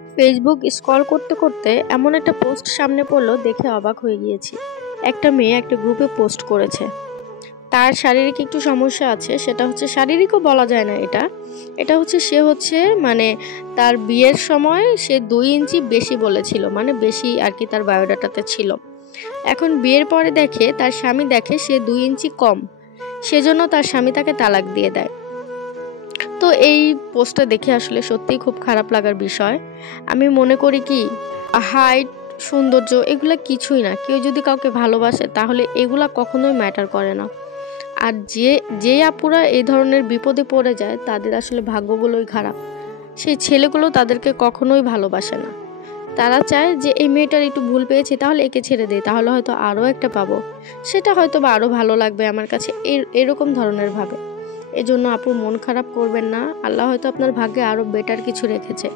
Facebook scroll করতে করতে এমন একটা পোস্ট সামনে পড়লো, দেখে অবাক হয়ে গিয়েছি। একটা মেয়ে একটা গ্রুপে পোস্ট করেছে তার শারীরিক একটু সমস্যা আছে, সেটা হচ্ছে শারীরিকও বলা যায় না, এটা এটা হচ্ছে সে হচ্ছে মানে তার বিয়ের সময় সে 2 ইঞ্চি বেশি বলেছিল, মানে বেশি আর কি তার বায়োডাটাতে ছিল। এখন বিয়ের পরে দেখে তার স্বামী দেখে সে 2 ইঞ্চি কম, সেজন্য তার স্বামী তাকে তালাক দিয়ে দেয়। তো এই পোস্টটা দেখে আসলে সত্যিই খুব খারাপ লাগার বিষয়। আমি মনে করি কি, হাইট, সৌন্দর্য এগুলা কিছুই না। কেউ যদি কাউকে ভালোবাসে তাহলে এগুলা কখনোই ম্যাটার করে না। আর যে আপুরা এই ধরনের বিপদে পড়ে যায় তাদের আসলে ভাগ্যগুলোই খারাপ। সেই ছেলেগুলো তাদেরকে কখনোই ভালোবাসে না। তারা চায় যে এই মেয়েটার একটু ভুল পেয়েছি, তাহলে একে ছেড়ে দেয়, তাহলে হয়তো আরও একটা পাবো, সেটা হয়তো বা আরও ভালো লাগবে আমার কাছে, এরকম ধরনের ভাবে। এজন্য আপু মন খারাপ করবেন না, আল্লাহ হয়তো আপনার ভাগ্যে আরও বেটার কিছু রেখেছে।